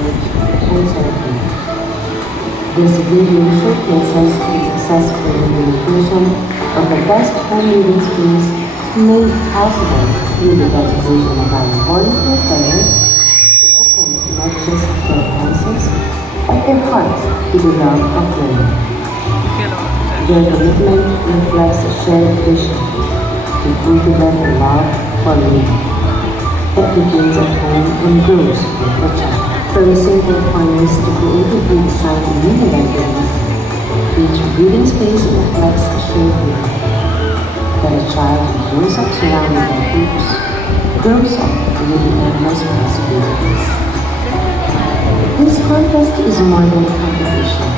language, and surfing. This video showcases the successful implementation of the best home reading space made possible through the dedication of our volunteer parents who open not just their houses, but their hearts to the love of learning. Their commitment reflects a shared vision to cultivate a love for reading. It begins at home and grows with the child. From simple corners to creatively designed mini libraries, each reading space reflects a shared vision that a child who grows up surrounded by books grows up with endless possibilities. This contest is more than a competition.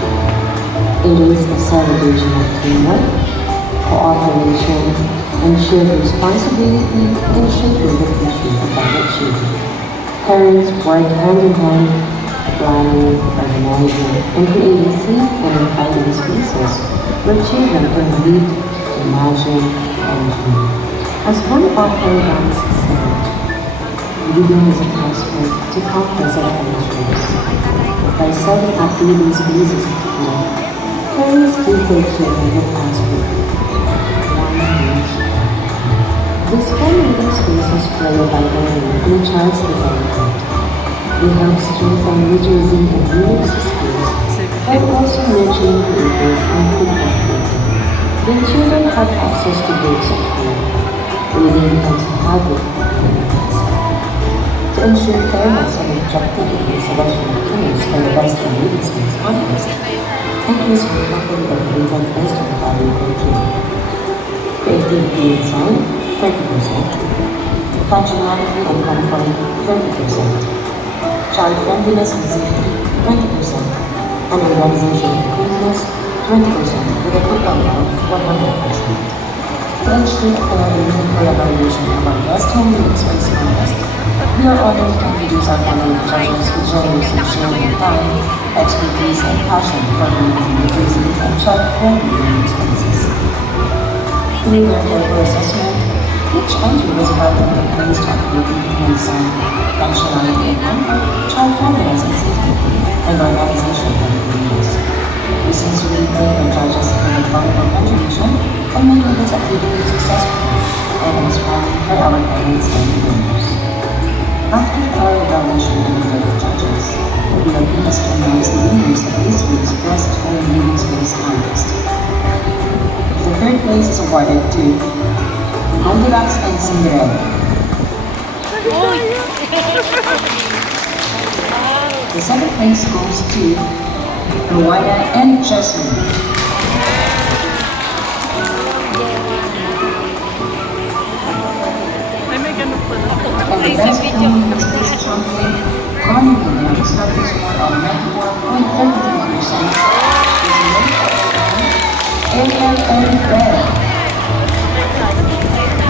It is a celebration of teamwork, cooperation, and shared responsibility in shaping the future of our children. Parents work hand in hand, planning, organizing, and creating safe and inviting spaces where children can read, imagine, and dream. As one author once said, reading is a passport to countless adventures. By setting up reading spaces at home, parents give their children the passport, one page. This home reading spaces play a vital role in a child's development. They help strengthen literacy and numeracy skills, while also nurturing creative and critical thinking. When children have access to books at home, reading becomes a habit of learning. To ensure fairness and objectivity in selection of winners for the Best in Reading Space contest, entries were properly available based on the value criteria. Creativity and design, 30%. Functionality and comfort, 30%. Child friendliness and safety, 20%. And organization and cleanliness, 20%, with a total of 100%. To ensure a fair and meaningful evaluation of our Best Home Reading Space contest, we are honored to introduce our panel of judges who generously share their time, expertise, and passion for building inclusive and child-friendly reading spaces. Through their careful assessment, each entry was evaluated based on creativity and design, functionality and comfort, child-friendliness and safety, and organization and convenience. We sincerely thank our judges for their valuable contribution and making this activity successful and inspiring for our parents and learners. After our evaluation and the judges, we are pleased to announce the winners of this week's Best Home Reading Space contest. The third place is awarded to Goldilocks and Cinderella. The second place goes to Rowena and Jasmine. And the Best Home Reading Space champion, Connie Williams, got the score of 94.33%, is made by ALL Red.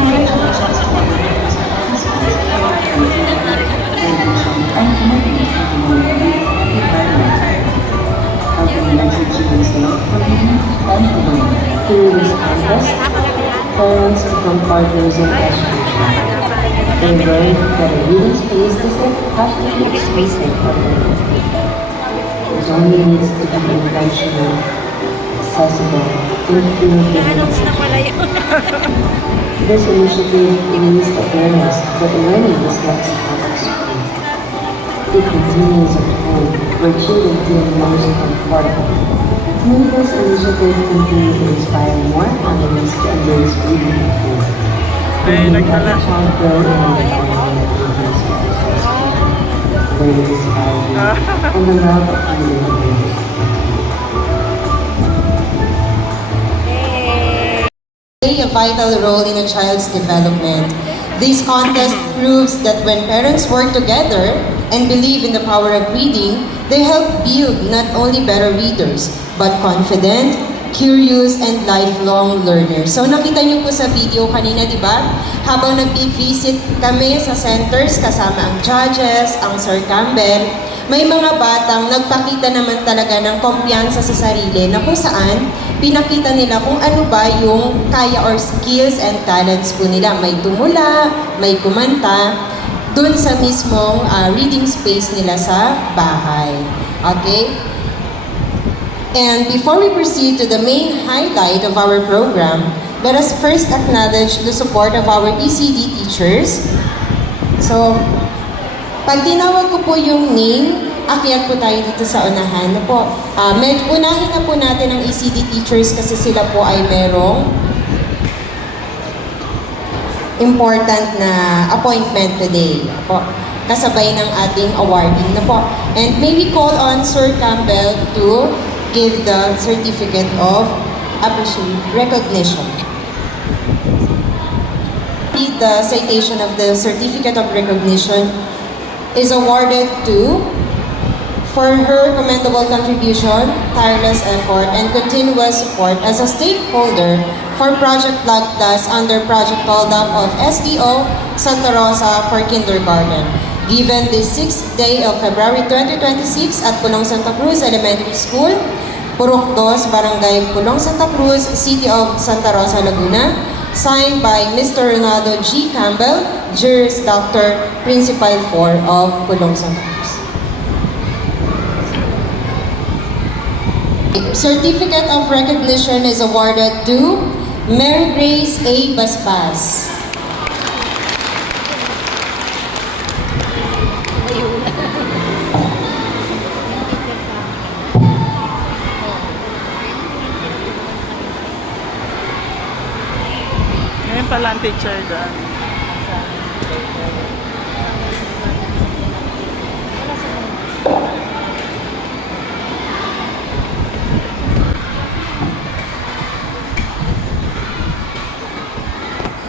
Congratulations to all the winners and participants for your creativity, dedication, and commitment to promote a reading environment, helping elementary students love for reading and learning. Through this contest, parents become partners in education. They learn that a reading space doesn't have to be exclusive or limited. It only needs to be intentional, accessible, and fluent. This initiative raised awareness that learning is not stopped at school. It continues at home, where children feel most comfortable. May this initiative continue to inspire more families to embrace reading at home. And make every child grow in an environment that reading spaces, learning is valued, and the love of reading grows. Play a vital role in a child's development. This contest proves that when parents work together and believe in the power of reading, they help build not only better readers, but confident, curious, and lifelong learners. So nakita niyo po sa video kanina, di ba? Habang nag-visit kami sa centers kasama ang judges, ang Sir Campbell, may mga batang nagpakita naman talaga ng kumpiyansa sa sarili na kung saan pinakita nila kung ano ba yung kaya or skills and talents po nila. May tumula, may kumanta, dun sa mismong reading space nila sa bahay. Okay? And before we proceed to the main highlight of our program, let us first acknowledge the support of our ECD teachers. So, pag tinawag ko po yung name, akyat po tayo dito sa unahan. Unahin na po natin ang ECD teachers kasi sila po ay merong important na appointment today. Kasabay ng ating awarding na po. And may we call on Sir Campbell to give the certificate of recognition. The citation of the certificate of recognition is awarded to for her commendable contribution, tireless effort, and continuous support as a stakeholder for Project Blood Plus under Project Called Up of SDO Santa Rosa for Kindergarten. Given the 6th day of February 2026 at Pulong Santa Cruz Elementary School, Purok 2, Barangay Pulong Santa Cruz, City of Santa Rosa, Laguna, signed by Mr. Ronaldo G. Campbell, Juris Doctor, Principal 4 of Pulong Santa Cruz. Certificate of recognition is awarded to Mary Grace A. Baspas. Ngayon pala ang teacher dyan.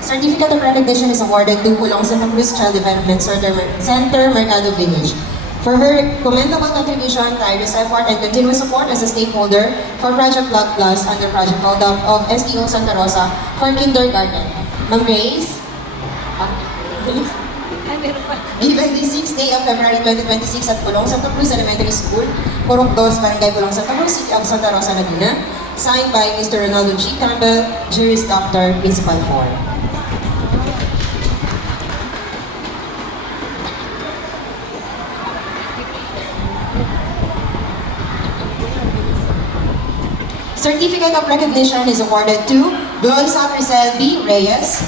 Certificate of recognition is awarded to Pulong Santa Cruz Child Development Center, Mercado Village, for her commendable contribution, tireless effort, and continuous support as a stakeholder for Project Blood Plus under Project Called Up of SDO Santa Rosa for Kindergarten. Ma'am Grace? Given the 6th day of February 2026 at Pulong Santa Cruz Elementary School, Purok 2, Barangay Pulong Santa Cruz, City of Santa Rosa, Laguna, signed by Mr. Ronaldo G. Campbell, Juris Doctor, Principal 4. Certificate of recognition is awarded to Gloisa Crisel B. Reyes.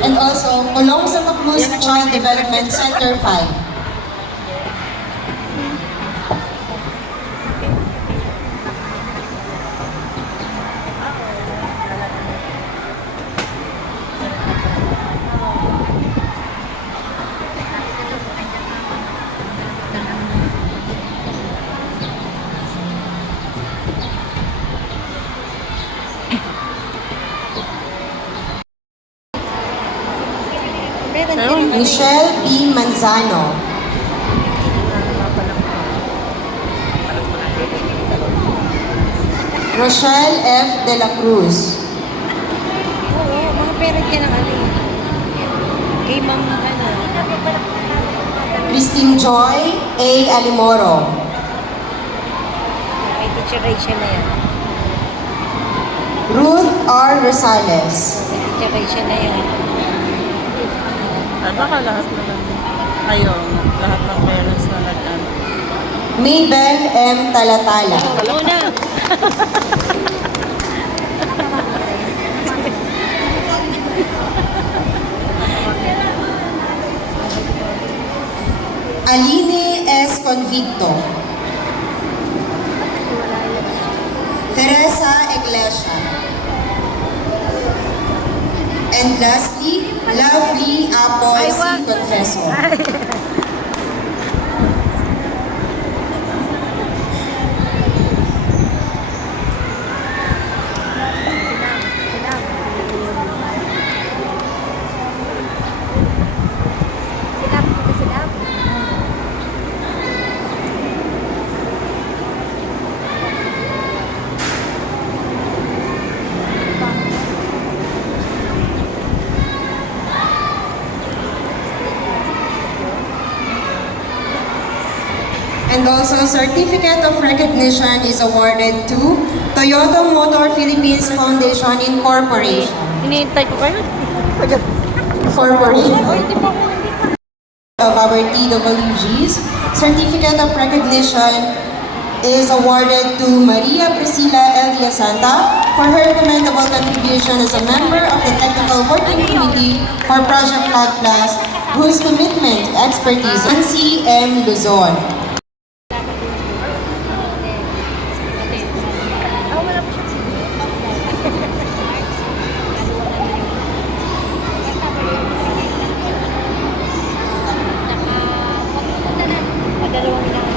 And also, Pulong Santa Cruz Child Development Center 5. Michelle B. Manzano. Rochelle F. De la Cruz. Oo, mga parent yan ang ano eh. Kay ma'am ano. Christine Joy A. Alimoro. May teacher Rachel na yan. Ruth R. Rosales. May teacher Rachel na yan. Ay, baka lahat na lang. Ayun, lahat ng parents na nag-ano. Mabel M. Talatala. Oo na. Aline S. Convicto. Teresa Iglesia. And lastly, Lovely Apple C. Confessor. also, Certificate of Recognition is awarded to Toyota Motor Philippines Foundation Incorporation. Hinihintay ko kayo. Corporation Ay, di pa ako of our TWGs. Certificate of Recognition is awarded to Maria Priscilla Elia Santa for her commendable contribution as a member of the Technical Working Committee for Project Cloud-Plus, whose commitment, expertise, and CM Luzon.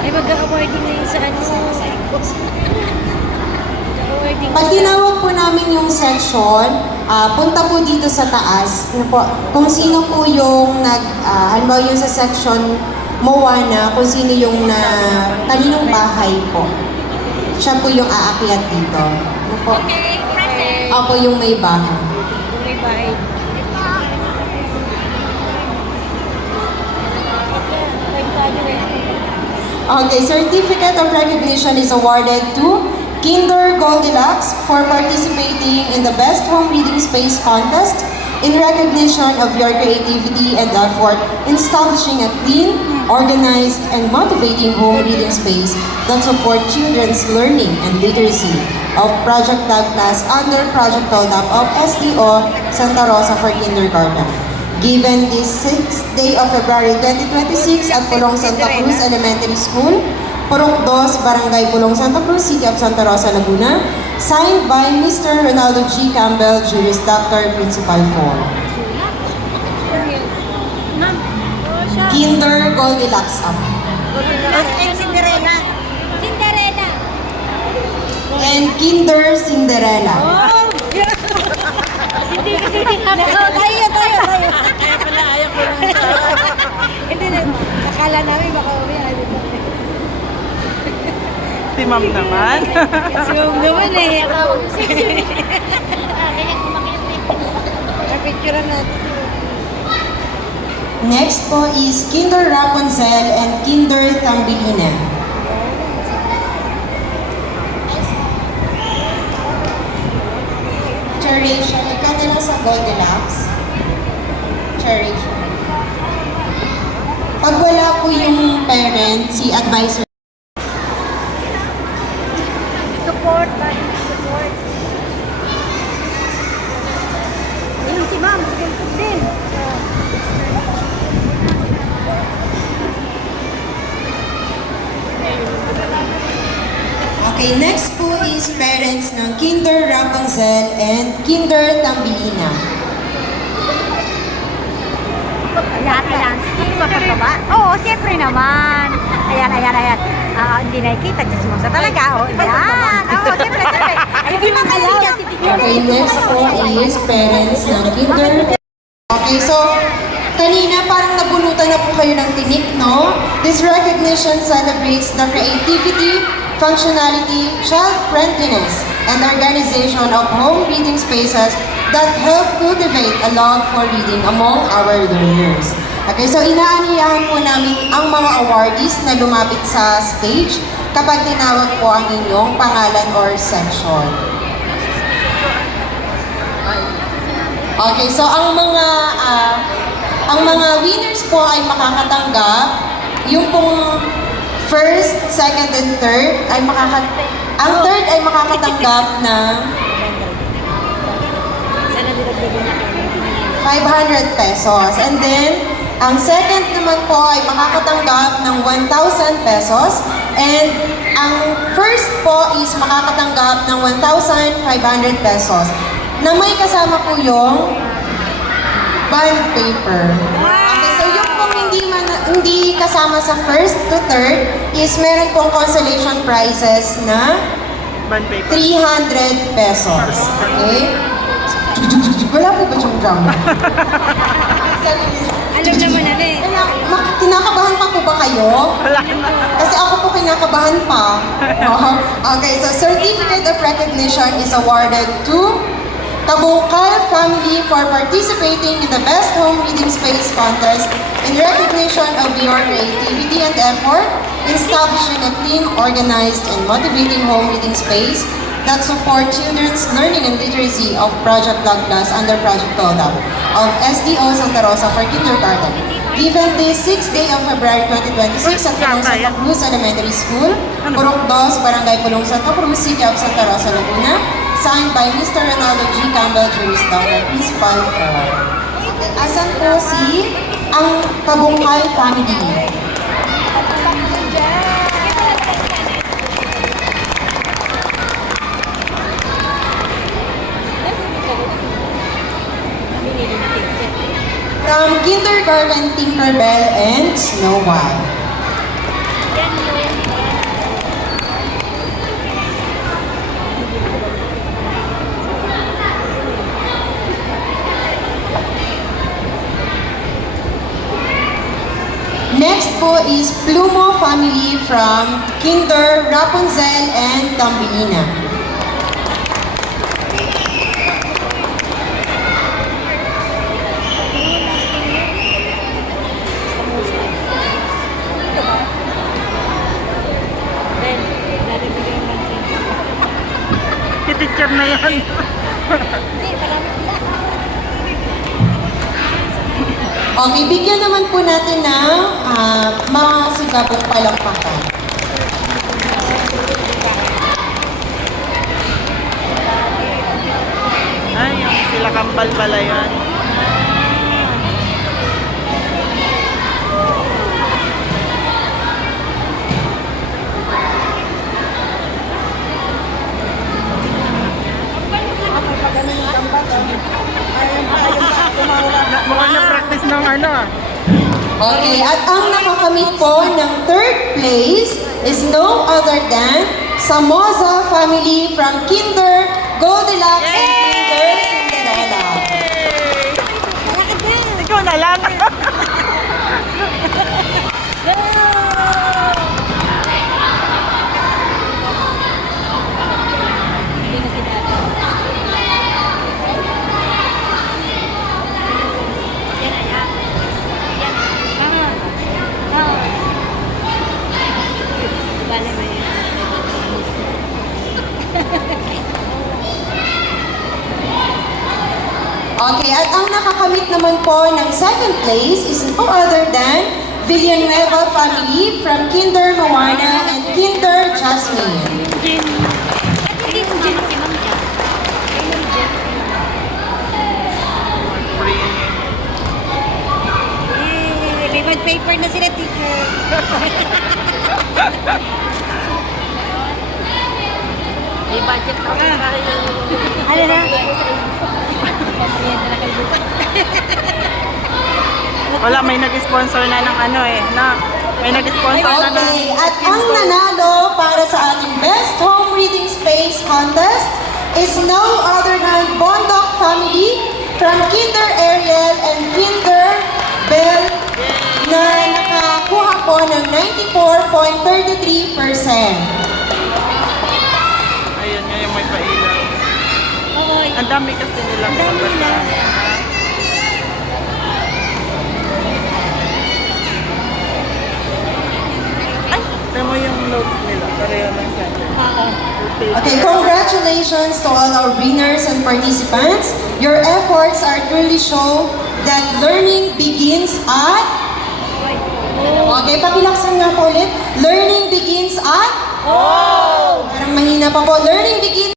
Ay, mag-awarding na yun sa ano. Mag-awarding. Pag tinawag po namin yung section, punta po dito sa taas. Ano po, kung sino po yung halimbawa yung sa section Moana, kung sino yung kaninong bahay po. Siya po yung aakyat dito. Ano po? Ako yung may bahay. May bahay. Okay, Certificate of Recognition is awarded to Kinder Goldilocks for participating in the Best Home Reading Space Contest in recognition of your creativity and effort in establishing a clean, organized, and motivating home reading space that support children's learning and literacy of Project Cloud-Plus under Project Cloud-Up of SDO Santa Rosa for Kindergarten. Given this 6th day of February 2026 at Pulong Santa Cruz Elementary School, Purok 2, Barangay Pulong Santa Cruz, City of Santa Rosa, Laguna, signed by Mr. Ronaldo G. Campbell, Juris Doctor, Principal 4. Kinder Goldilocks up. Cinderella. Cinderella. And Kinder Cinderella. Oh! Hindi kasi tayo. Kaya pala ayaw ko lang. Hindi na. Akala namin baka uwi. Si ma'am naman. Kasi huwag naman eh. Picture natin. Next po is Kinder Rapunzel and Kinder Thumbelina. Cheration. Ikaw na lang sa Goldilocks. Cheration. Pag wala po yung parent, si advisor. Support. Ayun si ma'am. Support din. Okay, next po is parents ng Kinder Rapunzel and Kinder Thumbelina. Ayan. Hindi ba pagkaba? Oo, siyempre naman. Ayan. Hindi nakikita, chismosa talaga. O, ayan. Oo, siyempre. Hindi mo kalaw. Okay, next po is parents ng Kinder. Okay, so kanina parang nabunutan na po kayo ng tinik, no? This recognition celebrates the creativity, functionality, child-friendliness, and organization of home reading spaces that help cultivate a love for reading among our learners. Okay, so inaaniyahan po namin ang mga awardees na lumapit sa stage kapag tinawag po ang inyong pangalan or section. Okay, so ang mga winners po ay makakatanggap yung pong first, second, and third ay ang third ay makakatanggap ng 500 pesos. And then, ang second naman po ay makakatanggap ng 1,000 pesos. And ang first po is makakatanggap ng 1,500 pesos na may kasama po yung bond paper. Okay, so yung pong hindi kasama sa first to third is meron pong consolation prizes na Bond paper. 300 pesos. Okay? Wala po ba yung drum? Alam naman natin. Kinakabahan pa po ba kayo? Wala na. Kasi ako po kinakabahan pa. Okay, so Certificate of Recognition is awarded to Kabukal family for participating in the Best Home Reading Space Contest in recognition of your creativity and effort in establishing a clean, organized, and motivating home reading space that support children's learning and literacy of Project Block Plus under Project TOLAP of SDO Santa Rosa for kindergarten. Given this 6th day of February 2026 at Pulong Santa Cruz Elementary School, Purok 2, Barangay Pulong Santa Cruz, City of Santa Rosa, Laguna, signed by Mr. Ronaldo G. Campbell, Juris Doctor, Principal 4. Asan po si ang Kabungkal family? From Kindergarten Tinkerbell and Snow White. Next po is Plumo family from Kinder Rapunzel and Tambelina. Teacher na yan. Okay, bigyan naman po natin ng mga sigabong palakpakan. Ay, yung sila kambal pala yun. Mukhang na-practice ng ano ah. Okay, at ang nakakamit po ng third place is no other than Samoza family from Kinder Goldilocks and Kinder Cinderella. Ikaw na lang. Okay, at ang nakakamit naman po ng second place is no other than Villanueva family from Kinder Moana and Kinder Jasmine. May paper na sila, teacher. May budget pa ka. Ano na? Wala, may nag-sponsor na ng ano eh. Na, may nag-sponsor na ng... Okay, at ang nanalo para sa ating Best Home Reading Space Contest is no other than Bondok family from Kinder Ariel and Kinder Bell na nakakuha po ng 94.33%. Ayun, nga yung may pailaw. Oo. Ang dami kasi nilang Ang dami nila. Tignan mo yung notes nila. Pareho lang siya. Okay, congratulations to all our winners and participants. Your efforts are truly show that learning begins at... Okay, pakilaksan nga po ulit. Learning begins at... Parang mahina pa po. Learning begins